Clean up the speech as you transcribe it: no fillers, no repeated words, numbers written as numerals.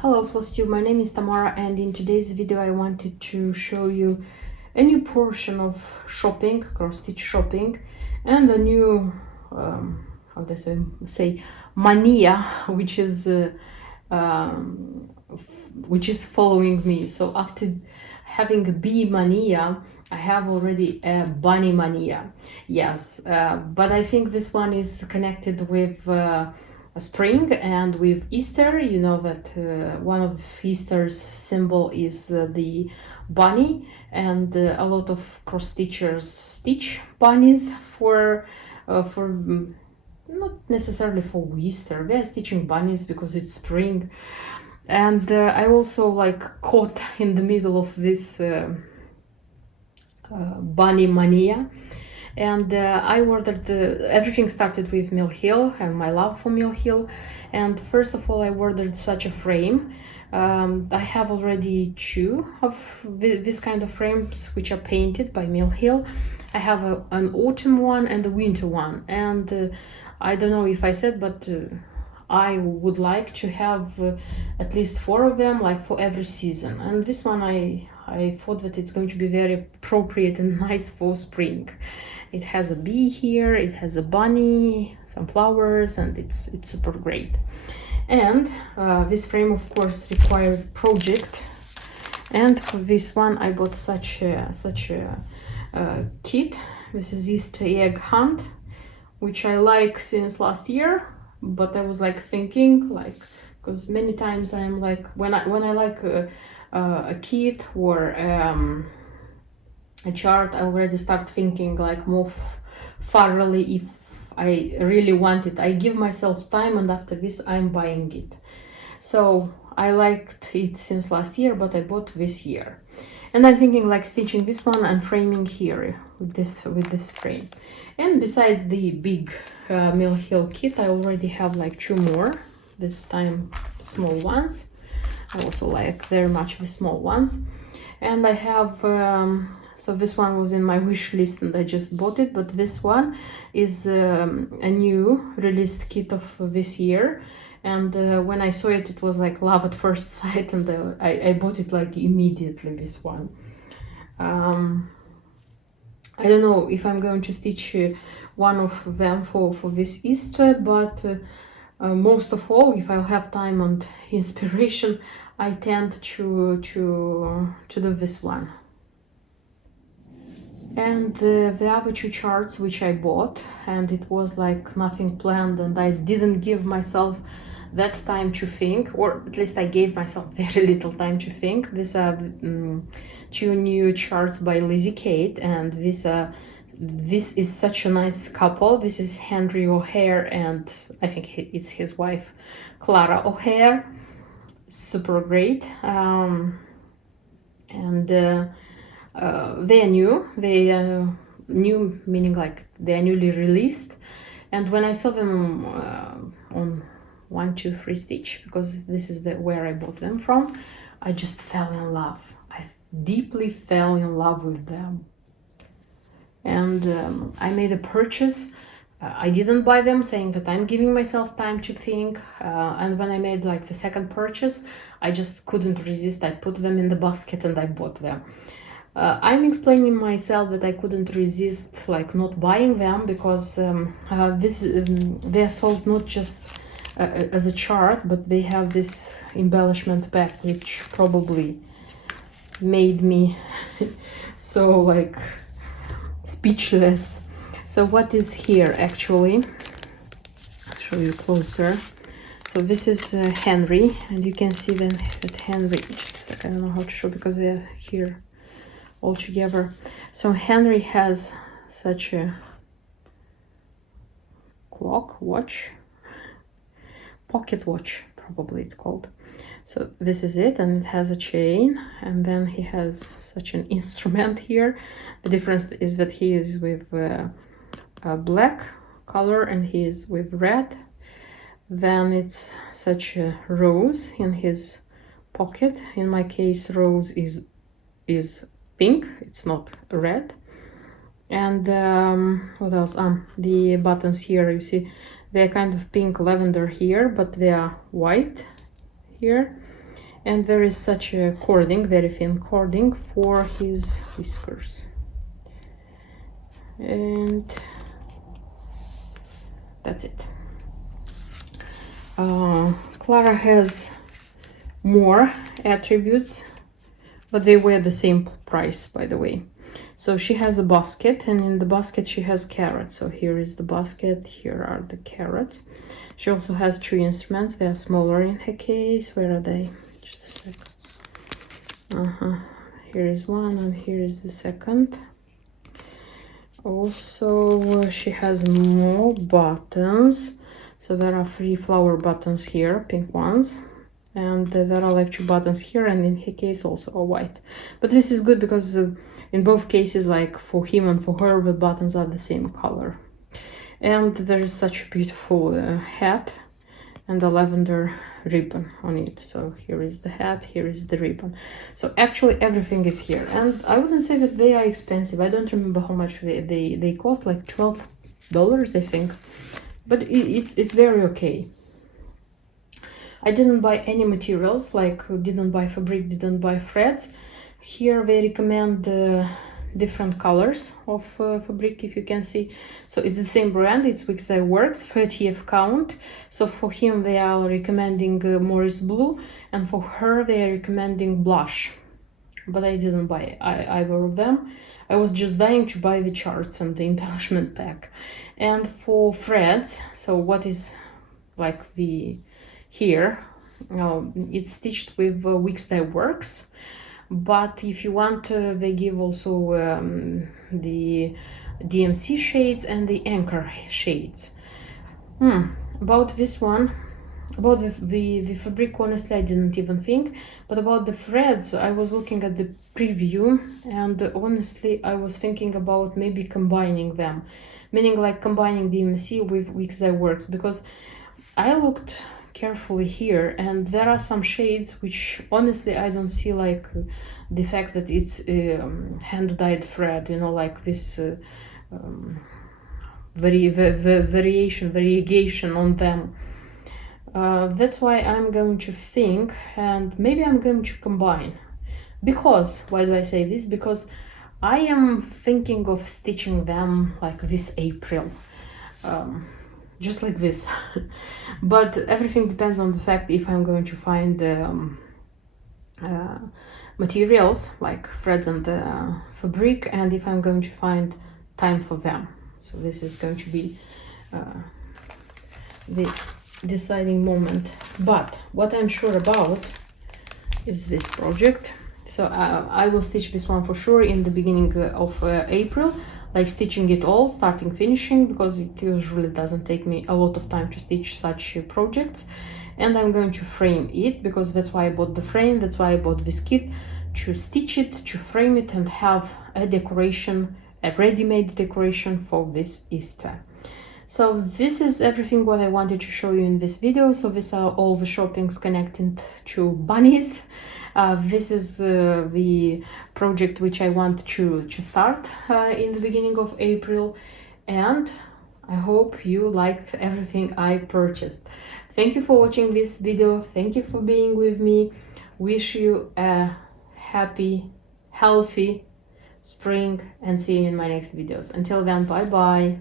Hello Flosstube, my name is Tamara, and in today's video I wanted to show you a new portion of shopping, cross-stitch shopping, and a new, how do I say, mania, which is following me. So after having a bee mania, I have already a Bunnymania. Yes, but I think this one is connected with spring and with Easter. You know that one of Easter's symbol is the bunny, and a lot of cross stitchers stitch bunnies for not necessarily for Easter. They are stitching bunnies because it's spring, and I also like caught in the middle of this bunny mania. And I ordered, everything started with Mill Hill and my love for Mill Hill. And first of all, I ordered such a frame. I have already two of this kind of frames which are painted by Mill Hill. I have an autumn one and a winter one. And I don't know if I said, but I would like to have at least 4 of them, like for every season. And this one I thought that it's going to be very appropriate and nice for spring. It has a bee here, it has a bunny, some flowers, and it's super great. And this frame of course requires a project, and for this one I bought such a kit. This is Easter egg hunt, which I like since last year, but I was like thinking, like, because many times I'm like, when I like a kit or a chart, I already start thinking like more thoroughly if I really want it. I give myself time, and after this I'm buying it. So I liked it since last year, but I bought this year, and I'm thinking like stitching this one and framing here with this frame. And besides the big Mill Hill kit, I already have like 2 more, this time small ones. I also like very much the small ones. And I have so this one was in my wish list and I just bought it, but this one is a new released kit of this year. And when I saw it, it was like love at first sight, and I bought it like immediately, this one. I don't know if I'm going to stitch one of them for this Easter, but most of all, if I'll have time and inspiration, I tend to do this one. And the other 2 charts which I bought, and it was like nothing planned, and I didn't give myself that time to think, or at least I gave myself very little time to think. These are 2 new charts by Lizzie Kate, and this is such a nice couple. This is Henry O'Hare, and I think it's his wife Clara O'Hare. Super great. They are new. They are new, meaning like they are newly released. And when I saw them on 1, 2, 3 Stitch, because this is where I bought them from, I just fell in love. I deeply fell in love with them. And I made a purchase. I didn't buy them, saying that I'm giving myself time to think. And when I made like the second purchase, I just couldn't resist. I put them in the basket and I bought them. I'm explaining myself that I couldn't resist like not buying them, because they are sold not just as a chart, but they have this embellishment pack, which probably made me so like speechless. So what is here actually? I'll show you closer. So this is Henry, and you can see then that Henry, just a second, I don't know how to show because they're here all together. So Henry has such a watch, pocket watch probably it's called. So this is it, and it has a chain, and then he has such an instrument here. The difference is that he is with a black color and he is with red. Then it's such a rose in his pocket. In my case, rose is pink, it's not red. And what else? The buttons here, you see, they're kind of pink lavender here, but they are white here. And there is such a cording, very thin cording for his whiskers. And that's it. Clara has more attributes, but they were the same price, by the way. So she has a basket, and in the basket she has carrots. So here is the basket, here are the carrots. She also has 2 instruments. They are smaller in her case. Where are they? Just a sec. Here is one, and here is the second. Also, she has more buttons. So there are 3 flower buttons here, pink ones. And there are like 2 buttons here, and in her case also are white. But this is good because in both cases, like for him and for her, the buttons are the same color. And there is such a beautiful hat and a lavender ribbon on it. So here is the hat, here is the ribbon. So actually everything is here. And I wouldn't say that they are expensive. I don't remember how much they cost, like $12, I think. But it's very okay. I didn't buy any materials, like didn't buy fabric, didn't buy threads. Here they recommend different colors of fabric, if you can see. So it's the same brand, it's Weeks That Works, 30th count. So for him they are recommending Morris Blue, and for her they are recommending Blush. But I didn't buy either of them. I was just dying to buy the charts and the embellishment pack. And for threads, so what is like the here, it's stitched with Weeks That Works. But if you want, they give also the DMC shades and the Anchor shades. About this one, about the fabric, honestly I didn't even think. But about the threads, I was looking at the preview, and honestly I was thinking about maybe combining them, meaning like combining DMC with Weeks That Works, because I looked carefully here and there are some shades which honestly I don't see like the fact that it's hand-dyed thread, you know, like this variegation on them. That's why I'm going to think, and maybe I'm going to combine. Because, why do I say this? Because I am thinking of stitching them like this April. Just like this. But everything depends on the fact if I'm going to find materials like threads and fabric, and if I'm going to find time for them. So this is going to be the deciding moment. But what I'm sure about is this project. So I will stitch this one for sure in the beginning of April, like stitching it all, starting finishing, because it usually doesn't take me a lot of time to stitch such projects. And I'm going to frame it, because that's why I bought the frame, that's why I bought this kit, to stitch it, to frame it, and have a decoration, a ready-made decoration for this Easter. So this is everything what I wanted to show you in this video. So these are all the shoppings connected to bunnies. This is the project which I want to start in the beginning of April, and I hope you liked everything I purchased. Thank you for watching this video, thank you for being with me. Wish you a happy, healthy spring, and see you in my next videos. Until then, bye bye.